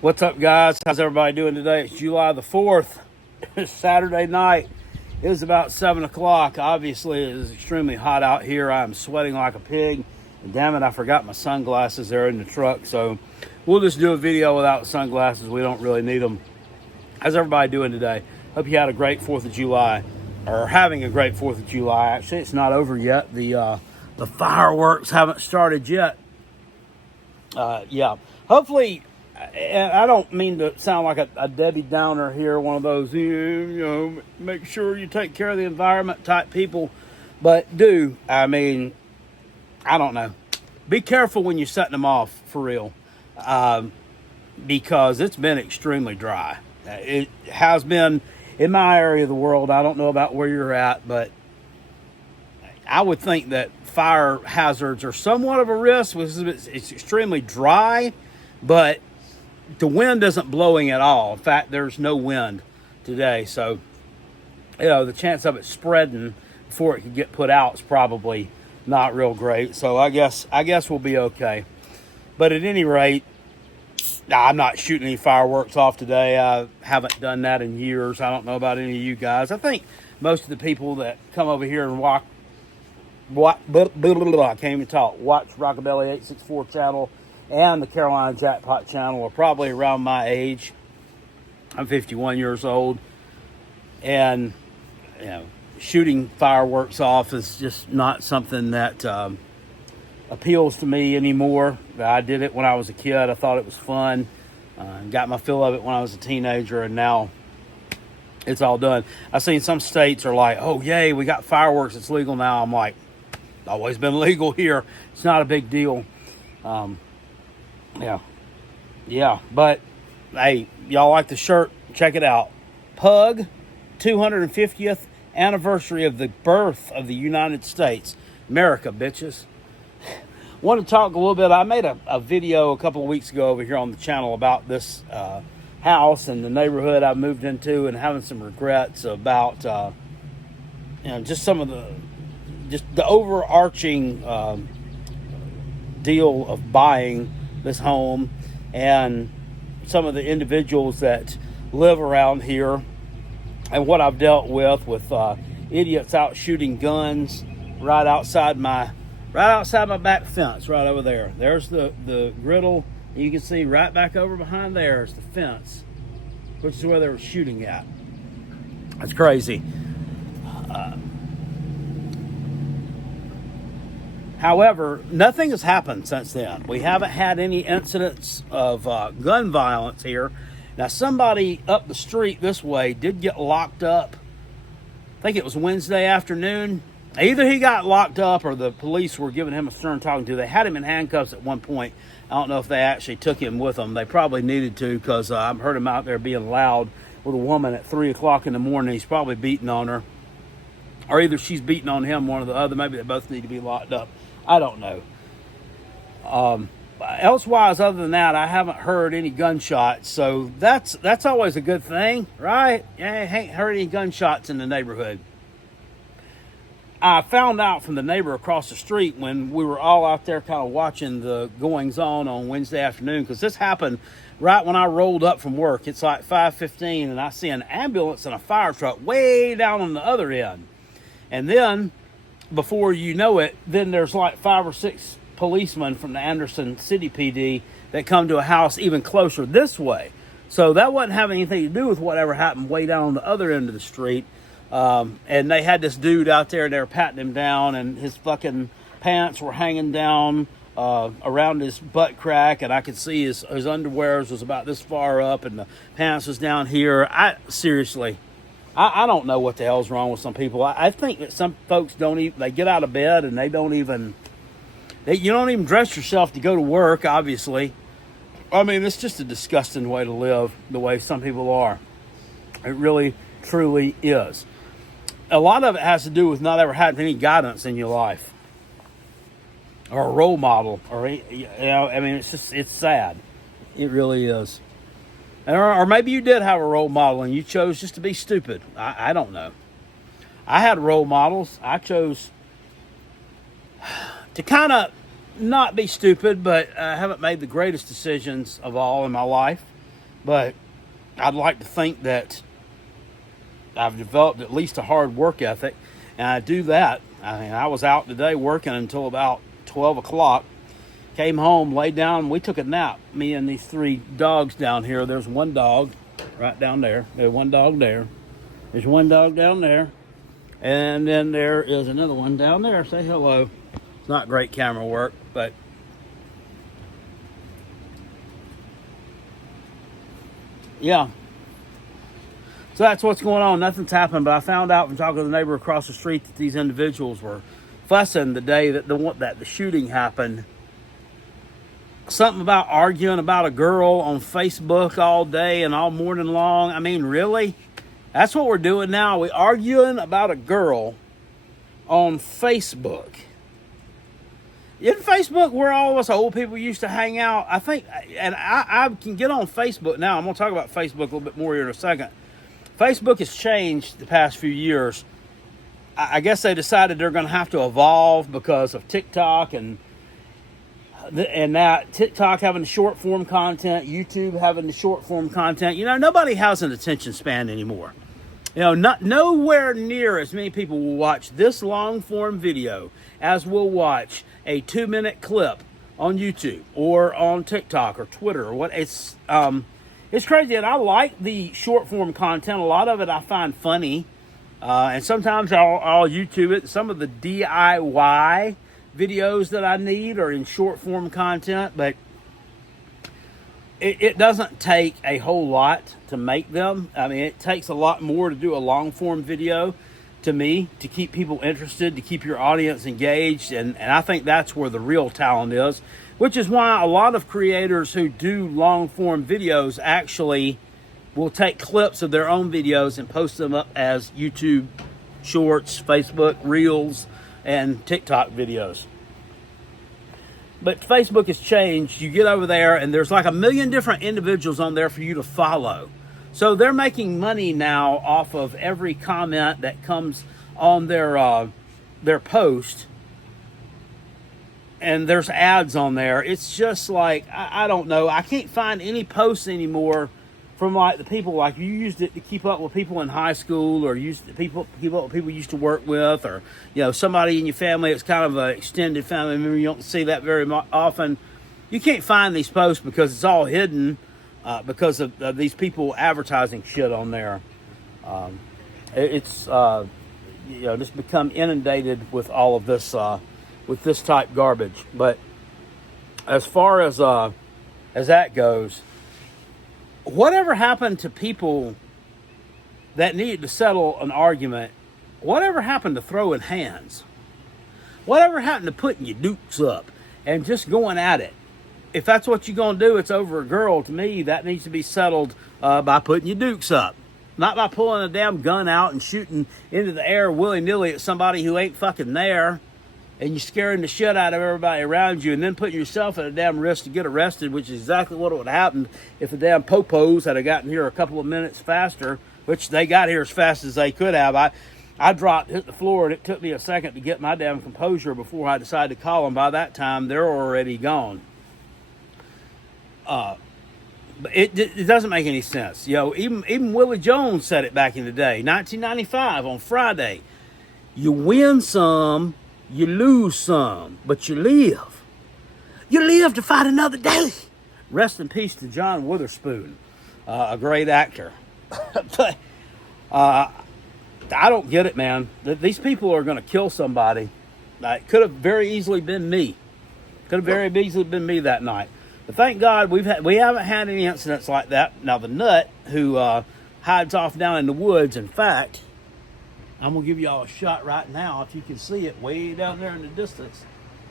What's up, guys? How's everybody doing today? It's July the 4th. It's Saturday night. It is about 7 o'clock. Obviously, it is extremely hot out here. I'm sweating like a pig. And damn it, I forgot my sunglasses there in the truck. So we'll just do a video without sunglasses. We don't really need them. How's everybody doing today? Hope you had a great 4th of July. Or having a great 4th of July. Actually, it's not over yet. The fireworks haven't started yet. Yeah. Hopefully, and I don't mean to sound like a Debbie Downer here, one of those, make sure you take care of the environment type people. But I don't know. Be careful when you're setting them off, for real. Because it's been extremely dry. It has been in my area of the world. I don't know about where you're at, but I would think that fire hazards are somewhat of a risk. It's extremely dry, but the wind isn't blowing at all. In fact, there's no wind today. So, the chance of it spreading before it can get put out is probably not real great. So I guess we'll be okay. But at any rate, I'm not shooting any fireworks off today. I haven't done that in years. I don't know about any of you guys. I think most of the people that come over here and I can't even talk. Watch Rockabilly 864 channel and the Carolina Jackpot channel are probably around my age. I'm 51 years old, and shooting fireworks off is just not something that appeals to me anymore. I did it when I was a kid. I thought it was fun. Got my fill of it when I was a teenager, and now it's all done. I've seen some states are like, oh, yay, we got fireworks. It's legal now. I'm like, always been legal here. It's not a big deal. Yeah. But, hey, y'all like the shirt? Check it out. Pug, 250th anniversary of the birth of the United States. America, bitches. Want to talk a little bit. I made a video a couple of weeks ago over here on the channel about this house and the neighborhood I moved into, and having some regrets about just some of the overarching deal of buying this home, and some of the individuals that live around here, and what I've dealt with idiots out shooting guns right outside my back fence, right over there. There's the griddle. You can see right back over behind there is the fence, which is where they were shooting at. That's crazy. However, nothing has happened since then. We haven't had any incidents of gun violence here. Now, somebody up the street this way did get locked up. I think it was Wednesday afternoon. Either he got locked up or the police were giving him a stern talking to. They had him in handcuffs at one point. I don't know if they actually took him with them. They probably needed to, because I've heard him out there being loud with a woman at 3 o'clock in the morning. He's probably beating on her. Or either she's beating on him, one or the other. Maybe they both need to be locked up. I don't know. Elsewise, other than that, I haven't heard any gunshots. So that's always a good thing, right? Yeah, I ain't heard any gunshots in the neighborhood. I found out from the neighbor across the street when we were all out there kind of watching the goings-on Wednesday afternoon, because this happened right when I rolled up from work. It's like 5:15, and I see an ambulance and a fire truck way down on the other end. And then, before you know it, then there's like 5 or 6 policemen from the Anderson City PD that come to a house even closer this way. So that wasn't having anything to do with whatever happened way down on the other end of the street. And they had this dude out there, and they were patting him down, and his fucking pants were hanging down around his butt crack, and I could see his underwears was about this far up, and the pants was down here. Seriously, I don't know what the hell's wrong with some people. I think that some folks they get out of bed and you don't even dress yourself to go to work, obviously. I mean, it's just a disgusting way to live, the way some people are. It really, truly is. A lot of it has to do with not ever having any guidance in your life, or a role model, it's sad. It really is. Or maybe you did have a role model and you chose just to be stupid. I don't know. I had role models. I chose to kind of not be stupid, but I haven't made the greatest decisions of all in my life. but I'd like to think that I've developed at least a hard work ethic, and I do that. I mean, I was out today working until about 12 o'clock. Came home, laid down, we took a nap. Me and these 3 dogs down here. There's one dog right down there. There's one dog there. There's one dog down there. And then there is another one down there. Say hello. It's not great camera work, but yeah. So that's what's going on. Nothing's happened, but I found out from talking to the neighbor across the street that these individuals were fussing the day that the shooting happened. Something about arguing about a girl on Facebook all day and all morning long. I mean, really? That's what we're doing now. We're arguing about a girl on Facebook. In Facebook, where all of us old people used to hang out, I think, and I can get on Facebook now. I'm going to talk about Facebook a little bit more here in a second. Facebook has changed the past few years. I guess they decided they're going to have to evolve because of TikTok and that TikTok having the short form content, YouTube having the short form content. You know, nobody has an attention span anymore. You know, nowhere near as many people will watch this long form video as will watch a 2-minute clip on YouTube or on TikTok or Twitter or what. It's crazy, and I like the short form content. A lot of it I find funny, and sometimes I'll YouTube it. Some of the DIY videos that I need are in short form content, but it doesn't take a whole lot to make them. I mean, it takes a lot more to do a long form video, to me, to keep people interested, to keep your audience engaged, and I think that's where the real talent is, which is why a lot of creators who do long form videos actually will take clips of their own videos and post them up as YouTube shorts, Facebook Reels, and TikTok videos. But Facebook has changed. You get over there and there's like 1 million different individuals on there for you to follow. So they're making money now off of every comment that comes on their post. And there's ads on there. It's just like, I don't know. I can't find any posts anymore from like the people, like you used it to keep up with people in high school, or used to keep up with people you used to work with, or, you know, somebody in your family that's kind of an extended family member. You don't see that very often. You can't find these posts because it's all hidden because of these people advertising shit on there. It's just become inundated with all of this with this type garbage. But as far as that goes, whatever happened to people that needed to settle an argument? Whatever happened to throwing hands? Whatever happened to putting your dukes up and just going at it? If that's what you're going to do, it's over a girl. To me, that needs to be settled by putting your dukes up. Not by pulling a damn gun out and shooting into the air willy-nilly at somebody who ain't fucking there, and you're scaring the shit out of everybody around you, and then putting yourself at a damn risk to get arrested, which is exactly what would have happened if the damn popos had gotten here a couple of minutes faster, which they got here as fast as they could have. I hit the floor, and it took me a second to get my damn composure before I decided to call them. By that time, they're already gone. But it doesn't make any sense. You know, even Willie Jones said it back in the day, 1995 on Friday. You win some, you lose some, but you live. You live to fight another day. Rest in peace to John Witherspoon, a great actor. But I don't get it, man. These people are going to kill somebody. It could have very easily been me. Could have very easily been me that night. But thank God we haven't had any incidents like that. Now the nut who hides off down in the woods. In fact, I'm going to give y'all a shot right now, if you can see it way down there in the distance.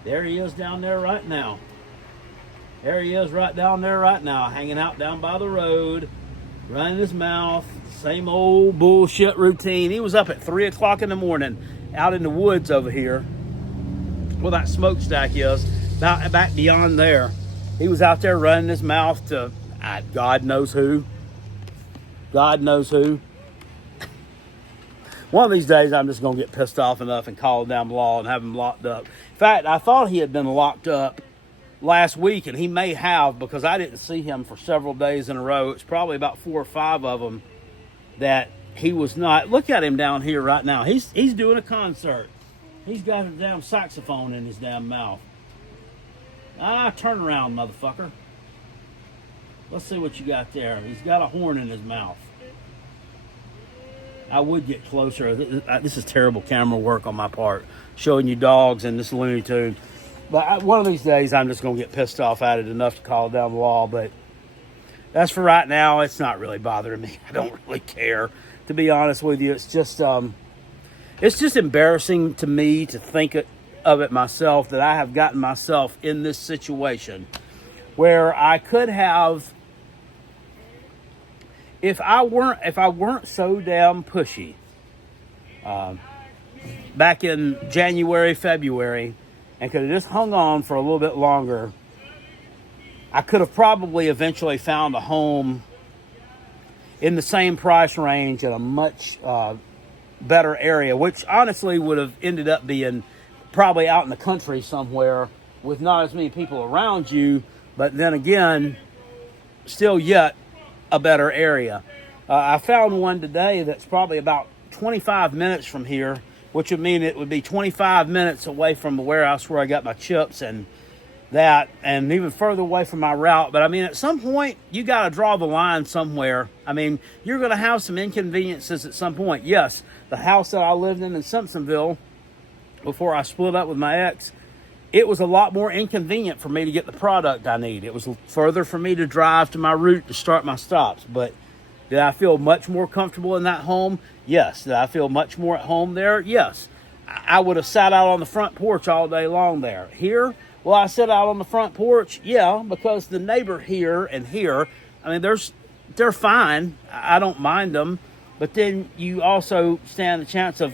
There he is down there right now. There he is right down there right now, hanging out down by the road, running his mouth, same old bullshit routine. He was up at 3 o'clock in the morning out in the woods over here where that smokestack is, back beyond there. He was out there running his mouth to God knows who. God knows who. One of these days, I'm just going to get pissed off enough and call down the law and have him locked up. In fact, I thought he had been locked up last week, and he may have, because I didn't see him for several days in a row. It's probably about 4 or 5 of them that he was not. Look at him down here right now. He's doing a concert. He's got a damn saxophone in his damn mouth. Turn around, motherfucker. Let's see what you got there. He's got a horn in his mouth. I would get closer. This is terrible camera work on my part, showing you dogs and this Looney Tune. But one of these days, I'm just going to get pissed off at it enough to call it down the law. But as for right now, it's not really bothering me. I don't really care, to be honest with you. It's just embarrassing to me to think of it myself, that I have gotten myself in this situation where I could have, if I weren't so damn pushy, back in January, February, and could have just hung on for a little bit longer, I could have probably eventually found a home in the same price range in a much better area, which honestly would have ended up being probably out in the country somewhere with not as many people around you, but then again, still yet a better area. I found one today that's probably about 25 minutes from here, which would mean it would be 25 minutes away from the warehouse where I got my chips and that, and even further away from my route. But I mean, at some point, you got to draw the line somewhere. I mean, you're going to have some inconveniences at some point. Yes, the house that I lived in Simpsonville before I split up with my ex, it was a lot more inconvenient for me to get the product I need. It was further for me to drive to my route to start my stops. But did I feel much more comfortable in that home? Yes. Did I feel much more at home there? Yes. I would have sat out on the front porch all day long there. Here, well, I sit out on the front porch, yeah, because the neighbor here and here, I mean, they're fine. I don't mind them. But then you also stand the chance of,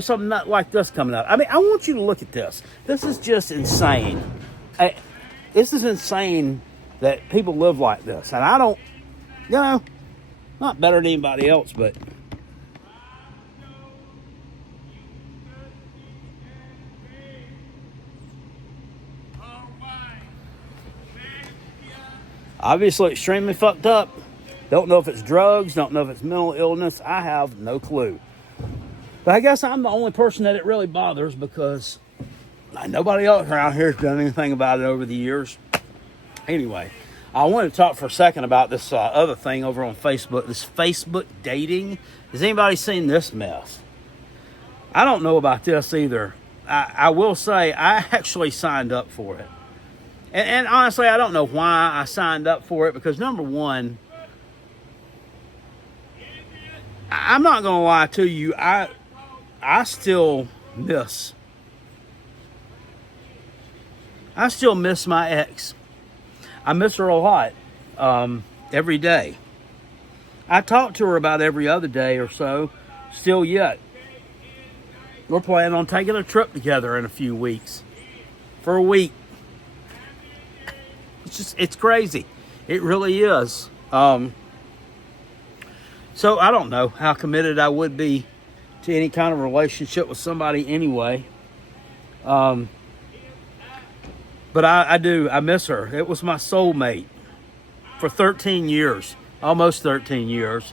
something not like this coming up. I mean, I want you to look at this. This is just insane. This is insane that people live like this. And I don't, not better than anybody else, but obviously extremely fucked up. Don't know if it's drugs, don't know if it's mental illness. I have no clue. But I guess I'm the only person that it really bothers, because nobody else around here has done anything about it over the years. Anyway, I wanted to talk for a second about this other thing over on Facebook, this Facebook dating. Has anybody seen this mess? I don't know about this either. I will say I actually signed up for it. And honestly, I don't know why I signed up for it, because number one, I'm not going to lie to you, I still miss my ex. I miss her a lot, every day. I talk to her about every other day or so, still yet. We're planning on taking a trip together in a few weeks, for a week. It's crazy. It really is. So I don't know how committed I would be to any kind of relationship with somebody anyway. But I do. I miss her. It was my soulmate for 13 years, almost 13 years.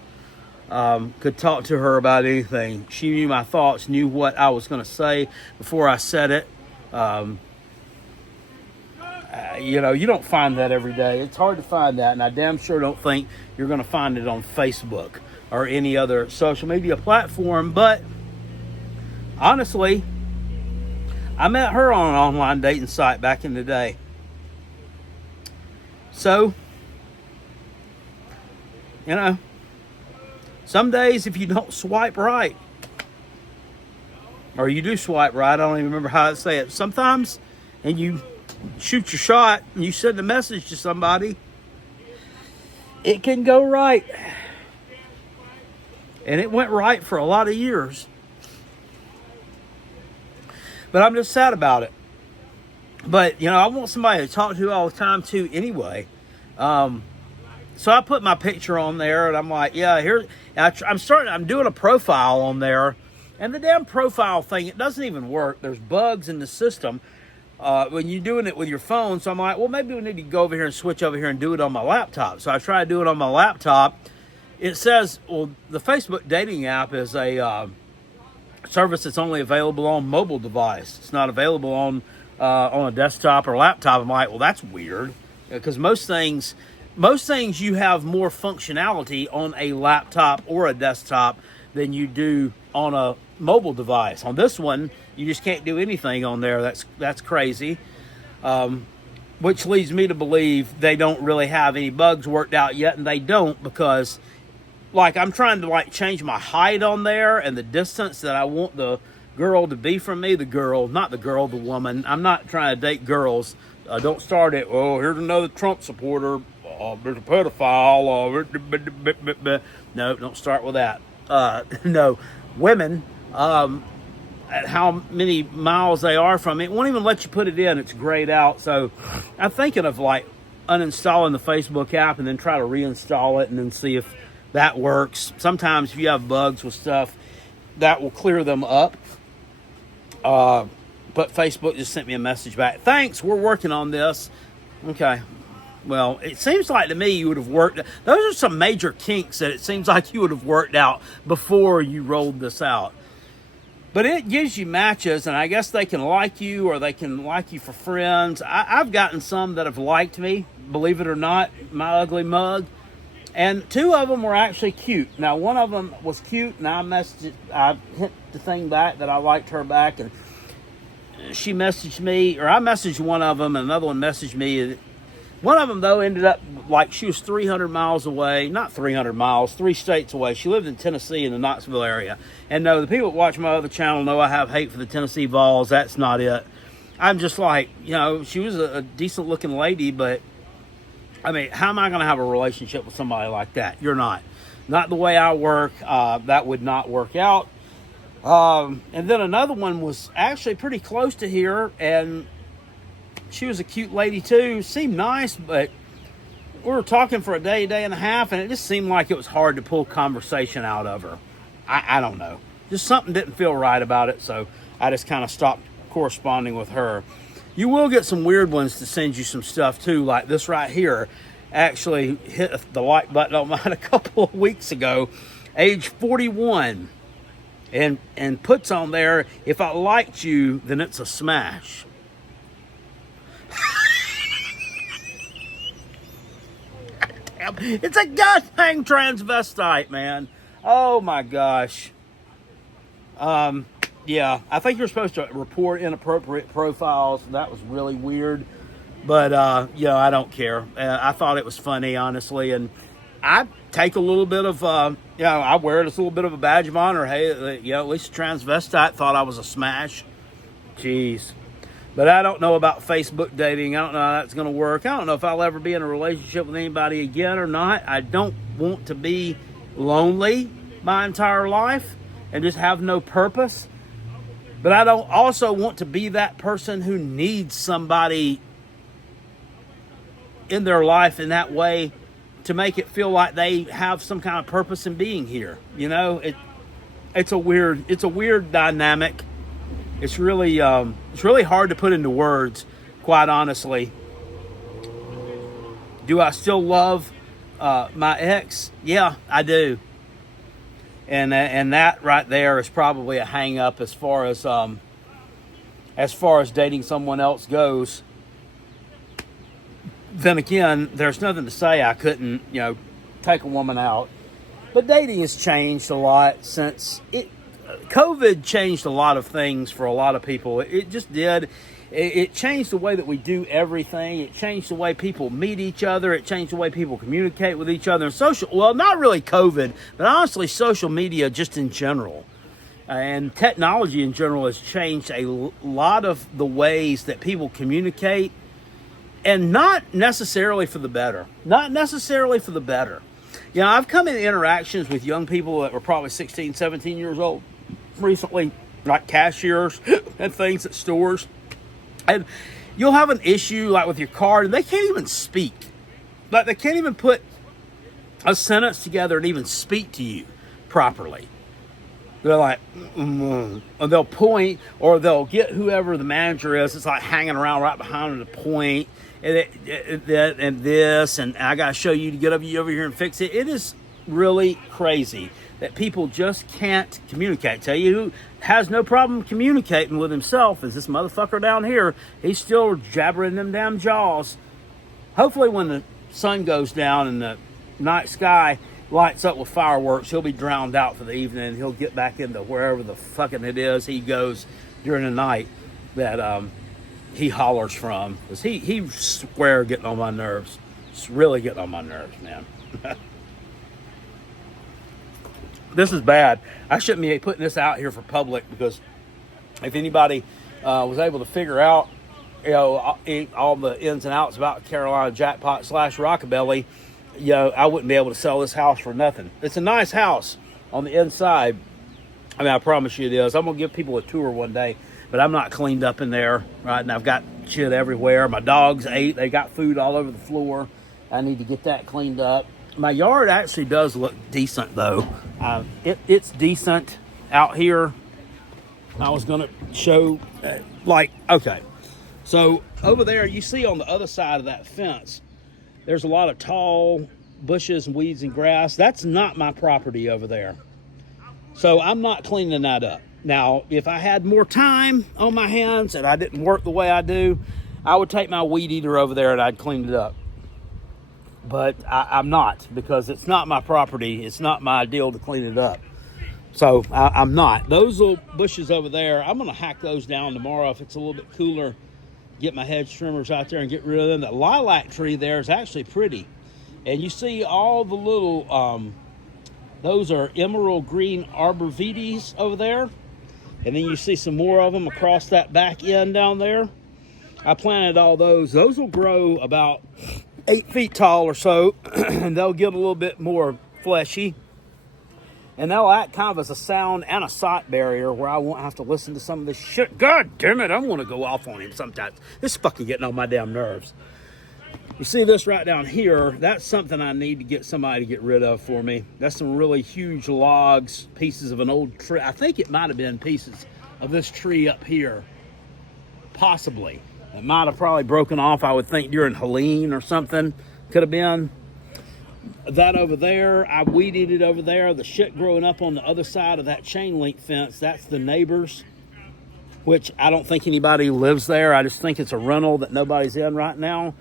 Could talk to her about anything. She knew my thoughts, knew what I was going to say before I said it. You don't find that every day. It's hard to find that, and I damn sure don't think you're going to find it on Facebook or any other social media platform. But honestly, I met her on an online dating site back in the day. So, some days if you don't swipe right, or you do swipe right, I don't even remember how to say it, sometimes, and you shoot your shot and you send a message to somebody, it can go right. And it went right for a lot of years. But I'm just sad about it. But, I want somebody to talk to all the time too anyway. So I put my picture on there and I'm like, yeah, I'm doing a profile on there. And the damn profile thing, it doesn't even work. There's bugs in the system. when you're doing it with your phone. So I'm like, well, maybe we need to go over here and switch over here and do it on my laptop. So I try to do it on my laptop. It says, well, the Facebook dating app is a service that's only available on mobile device. It's not available on a desktop or laptop. I'm like, well, that's weird, because most things you have more functionality on a laptop or a desktop than you do on a mobile device. On this one, you just can't do anything on there. That's crazy. Which leads me to believe they don't really have any bugs worked out yet, and they don't, because like I'm trying to like change my height on there and the distance that I want the girl to be from me. The girl, not the girl, the woman. I'm not trying to date girls. Don't start it. Oh, here's another Trump supporter. There's a pedophile. No, don't start with that. No, women. At how many miles they are from it won't even let you put it in. It's grayed out. So I'm thinking of like uninstalling the Facebook app and then try to reinstall it and then see if that works. Sometimes if you have bugs with stuff, that will clear them up. But Facebook just sent me a message back. Thanks, we're working on this. Okay. Well, it seems like to me you would have worked. Those are some major kinks that it seems like you would have worked out before you rolled this out. But it gives you matches, and I guess they can like you or they can like you for friends. I've gotten some that have liked me, believe it or not, my ugly mug. And two of them were actually cute. Now, one of them was cute, and I hit the thing back that I liked her back, and she messaged me, or I messaged one of them, and another one messaged me. One of them, though, ended up like she was 300 miles away. Not 300 miles, 3 states away. She lived in Tennessee in the Knoxville area. And no, the people that watch my other channel know I have hate for the Tennessee Vols. That's not it. I'm just like, she was a decent-looking lady, but I mean, how am I going to have a relationship with somebody like that? You're not. Not the way I work. That would not work out. And then another one was actually pretty close to here, and she was a cute lady too. Seemed nice, but we were talking for a day and a half, and it just seemed like it was hard to pull conversation out of her. I don't know. Just something didn't feel right about it, so I just kind of stopped corresponding with her. You will get some weird ones to send you some stuff too, like this right here. Actually hit the like button on mine a couple of weeks ago, age 41, and puts on there, if I liked you, then it's a smash. It's a goddamn transvestite, man. Oh my gosh. Yeah, I think you're supposed to report inappropriate profiles. That was really weird. But, I don't care. I thought it was funny, honestly. And I take a little bit of, I wear it as a little bit of a badge of honor. Hey, at least a transvestite thought I was a smash. Jeez. But I don't know about Facebook dating. I don't know how that's going to work. I don't know if I'll ever be in a relationship with anybody again or not. I don't want to be lonely my entire life and just have no purpose. But I don't also want to be that person who needs somebody in their life in that way to make it feel like they have some kind of purpose in being here. It's a weird dynamic. It's really hard to put into words, quite honestly. Do I still love my ex? Yeah, I do. And that right there is probably a hang up as far as dating someone else goes. Then again, there's nothing to say I couldn't, take a woman out. But dating has changed a lot since COVID changed a lot of things for a lot of people. It just did. It changed the way that we do everything. It changed the way people meet each other. It changed the way people communicate with each other. And not really COVID, but honestly social media just in general. And technology in general has changed a lot of the ways that people communicate, and not necessarily for the better. Not necessarily for the better. I've come in interactions with young people that were probably 16, 17 years old recently, like cashiers and things at stores. And you'll have an issue like with your card, and they can't even speak. Like they can't even put a sentence together and even speak to you properly. They're like, or they'll point, or they'll get whoever the manager is. It's like hanging around right behind them to point, and this, and I got to show you to get over here and fix it. It is really crazy that people just can't communicate. Tell you who has no problem communicating with himself is this motherfucker down here. He's still jabbering them damn jaws. Hopefully when the sun goes down and the night sky lights up with fireworks, he'll be drowned out for the evening, and he'll get back into wherever the fucking it is he goes during the night that he hollers from. Because he swear getting on my nerves. It's really getting on my nerves, man. This is bad. I shouldn't be putting this out here for public, because if anybody was able to figure out, all the ins and outs about Carolina Jackpot / Rockabilly, I wouldn't be able to sell this house for nothing. It's a nice house on the inside. I mean, I promise you it is. I'm going to give people a tour one day, but I'm not cleaned up in there, right? And I've got shit everywhere. My dogs ate. They got food all over the floor. I need to get that cleaned up. My yard actually does look decent, though. It's decent out here. I was going to show, okay. So over there, you see on the other side of that fence, there's a lot of tall bushes and weeds and grass. That's not my property over there. So I'm not cleaning that up. Now, if I had more time on my hands and I didn't work the way I do, I would take my weed eater over there and I'd clean it up. But I'm not, because it's not my property. It's not my deal to clean it up. So I'm not. Those little bushes over there, I'm going to hack those down tomorrow if it's a little bit cooler. Get my hedge trimmers out there and get rid of them. The lilac tree there is actually pretty. And you see all the little, those are emerald green arborvitaes over there. And then you see some more of them across that back end down there. I planted all those. Those will grow about 8 feet tall or so. And they'll get a little bit more fleshy. And that'll act kind of as a sound and a sight barrier where I won't have to listen to some of this shit. God damn it, I want to go off on him sometimes. This is fucking getting on my damn nerves. You see this right down here? That's something I need to get somebody to get rid of for me. That's some really huge logs, pieces of an old tree. I think it might have been pieces of this tree up here. Possibly. It might have probably broken off, I would think, during Helene or something. Could have been. That over there, I weeded it over there. The shit growing up on the other side of that chain link fence, that's the neighbors, which I don't think anybody lives there. I just think it's a rental that nobody's in right now.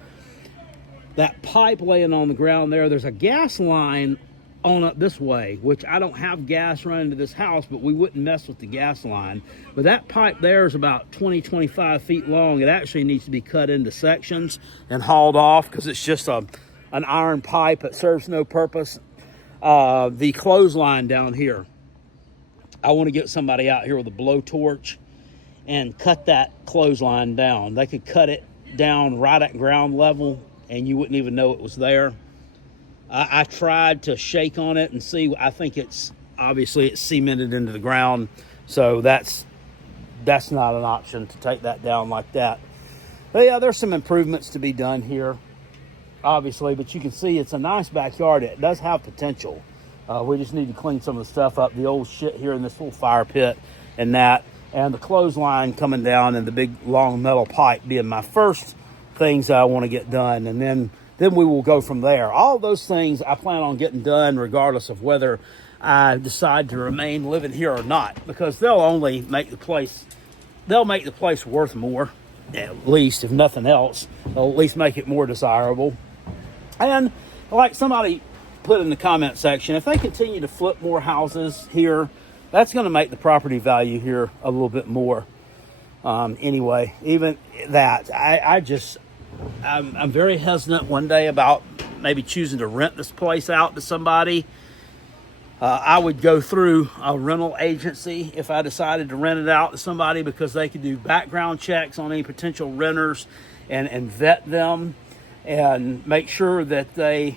That pipe laying on the ground there, there's a gas line on up this way, which I don't have gas running to this house, but we wouldn't mess with the gas line. But that pipe there is about 20-25 feet long. It actually needs to be cut into sections and hauled off, because it's just an iron pipe that serves no purpose. The clothesline down here, I want to get somebody out here with a blowtorch and cut that clothesline down. They could cut it down right at ground level and you wouldn't even know it was there. I tried to shake on it and see. I think it's cemented into the ground, so that's not an option to take that down like that. But yeah, there's some improvements to be done here, obviously, but you can see it's a nice backyard. It does have potential. We just need to clean some of the stuff up, the old shit here in this little fire pit and that, and the clothesline coming down and the big long metal pipe being my first things I want to get done, and then we will go from there. All those things I plan on getting done regardless of whether I decide to remain living here or not, because they'll only make the place worth more, at least, if nothing else. They'll at least make it more desirable. And like somebody put in the comment section, if they continue to flip more houses here, that's going to make the property value here a little bit more. Anyway, even that, I'm very hesitant one day about maybe choosing to rent this place out to somebody. I would go through a rental agency if I decided to rent it out to somebody, because they could do background checks on any potential renters and vet them and make sure that that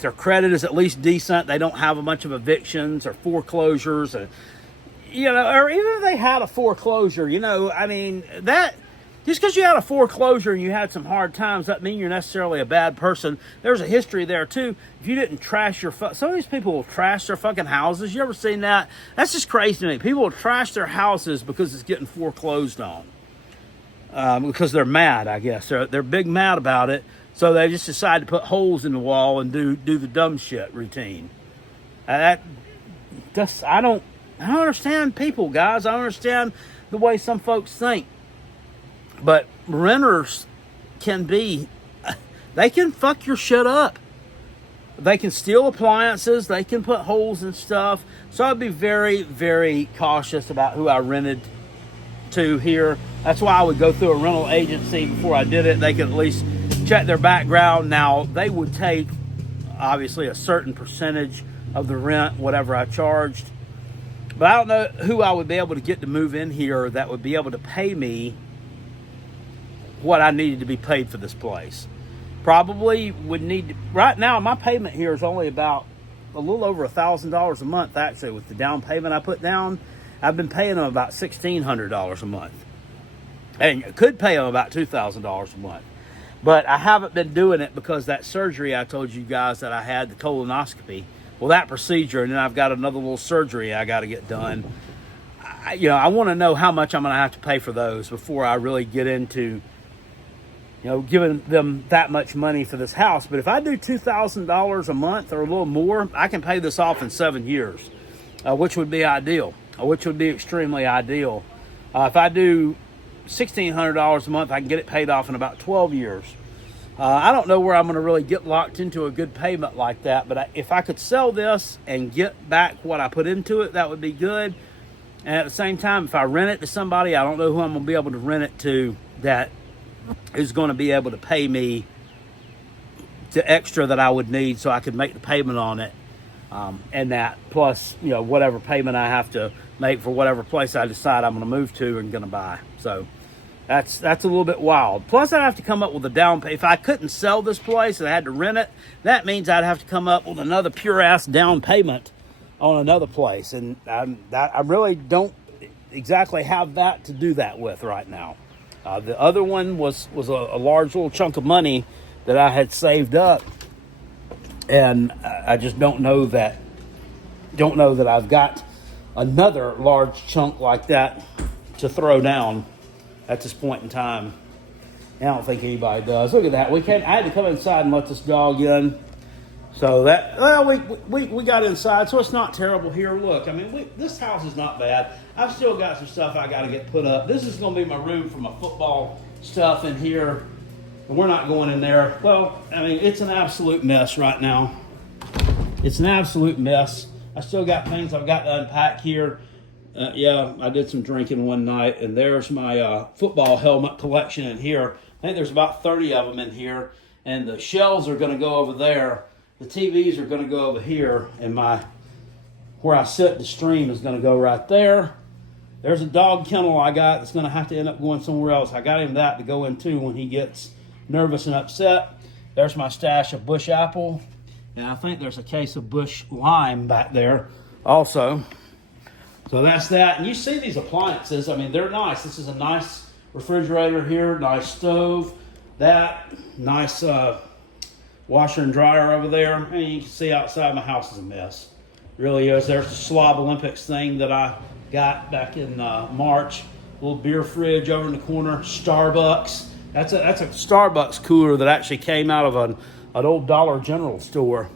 their credit is at least decent. They don't have a bunch of evictions or foreclosures, or even if they had a foreclosure, Just because you had a foreclosure and you had some hard times doesn't mean you're necessarily a bad person. There's a history there too. If you didn't trash your some of these people will trash their fucking houses. You ever seen that? That's just crazy to me. People will trash their houses because it's getting foreclosed on. Because they're mad, I guess. They're big mad about it. So they just decide to put holes in the wall and do the dumb shit routine. I don't understand people, guys. I don't understand the way some folks think. But renters they can fuck your shit up. They can steal appliances. They can put holes in stuff. So I'd be very, very cautious about who I rented to here. That's why I would go through a rental agency before I did it. They could at least check their background. Now, they would take, obviously, a certain percentage of the rent, whatever I charged. But I don't know who I would be able to get to move in here that would be able to pay me what I needed to be paid for this place. Probably would need to, right now my payment here is only about a little over $1,000 a month. Actually, with the down payment I put down, I've been paying them about $1,600 a month, and could pay them about $2,000 a month. But I haven't been doing it because that surgery I told you guys that I had, the colonoscopy. Well, that procedure, and then I've got another little surgery I got to get done. I want to know how much I'm going to have to pay for those before I really get into giving them that much money for this house. But if I do $2,000 a month or a little more, I can pay this off in 7 years, which would be ideal, which would be extremely ideal. If I do $1,600 a month, I can get it paid off in about 12 years. I don't know where I'm going to really get locked into a good payment like that, but if I could sell this and get back what I put into it, that would be good. And at the same time, if I rent it to somebody, I don't know who I'm going to be able to rent it to that is going to be able to pay me the extra that I would need so I could make the payment on it. And that plus, whatever payment I have to make for whatever place I decide I'm going to move to and going to buy. So that's a little bit wild. Plus, I'd have to come up with a down payment. If I couldn't sell this place and I had to rent it, that means I'd have to come up with another pure-ass down payment on another place. And I really don't exactly have that to do that with right now. The other one was a large little chunk of money that I had saved up. And I just don't know that I've got another large chunk like that to throw down at this point in time. I don't think anybody does. Look at that. I had to come inside and let this dog in. So we got inside, so it's not terrible here. Look, this house is not bad. I've still got some stuff I got to get put up. This is going to be my room for my football stuff in here. And we're not going in there. Well, it's an absolute mess right now. It's an absolute mess. I still got things I've got to unpack here. I did some drinking one night, and there's my football helmet collection in here. I think there's about 30 of them in here, and the shelves are going to go over there. The TVs are going to go over here, and where I sit the stream is going to go right there. There's a dog kennel I got that's going to have to end up going somewhere else. I got him that to go into when he gets nervous and upset. There's my stash of bush apple, and I think there's a case of bush lime back there also. So that's that. And you see these appliances. They're nice. This is a nice refrigerator here, nice stove. That nice washer and dryer over there. And you can see outside my house is a mess. It really is. There's the Slob Olympics thing that I got back in March. A little beer fridge over in the corner. Starbucks. That's a Starbucks cooler that actually came out of an old Dollar General store.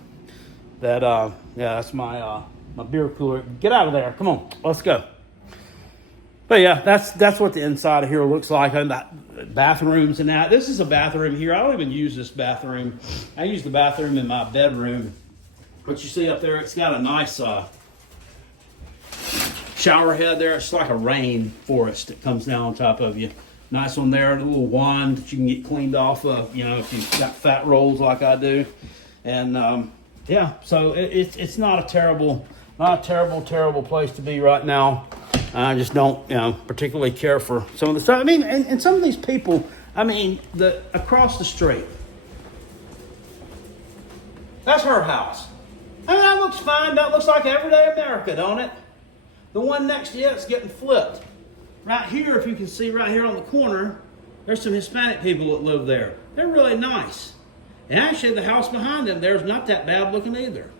That's my beer cooler. Get out of there. Come on, let's go. But yeah, that's what the inside of here looks like. And the bathrooms and that. This is a bathroom here. I don't even use this bathroom. I use the bathroom in my bedroom. What you see up there, it's got a nice shower head there. It's like a rain forest that comes down on top of you. Nice one there. A little wand that you can get cleaned off of, if you've got fat rolls like I do. And so it's not a terrible place to be right now. I just don't, particularly care for some of the stuff. And some of these people, across the street. That's her house. That looks fine. That looks like everyday America, don't it? The one next to it's getting flipped. Right here, if you can see right here on the corner, There's some Hispanic people that live there. They're really nice. And actually, the house behind them there's not that bad looking either.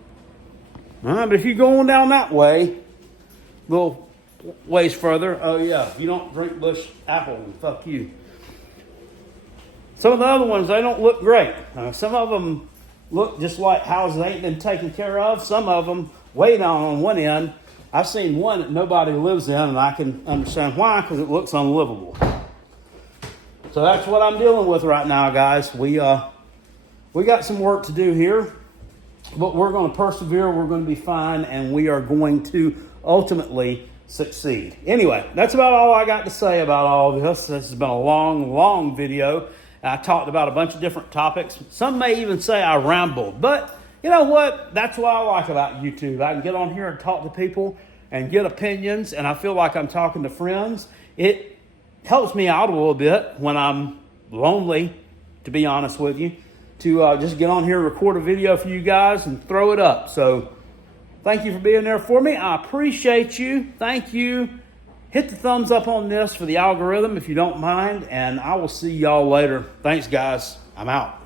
But if you're going down that way, little ways further, oh yeah, you don't drink Bush apple, and fuck you. Some of the other ones, they don't look great. Some of them look just like houses that ain't been taken care of. Some of them way down on one end. I've seen one that nobody lives in, and I can understand why, because it looks unlivable. So that's what I'm dealing with right now, guys. We got some work to do here, but we're going to persevere. We're going to be fine, and we are going to ultimately succeed. Anyway, that's about all I got to say about all this. This has been a long, long video. I talked about a bunch of different topics. Some may even say I rambled, but you know what? That's what I like about YouTube. I can get on here and talk to people and get opinions, and I feel like I'm talking to friends. It helps me out a little bit when I'm lonely, to be honest with you, to just get on here and record a video for you guys and throw it up. So thank you for being there for me. I appreciate you. Thank you. Hit the thumbs up on this for the algorithm if you don't mind, and I will see y'all later. Thanks, guys. I'm out.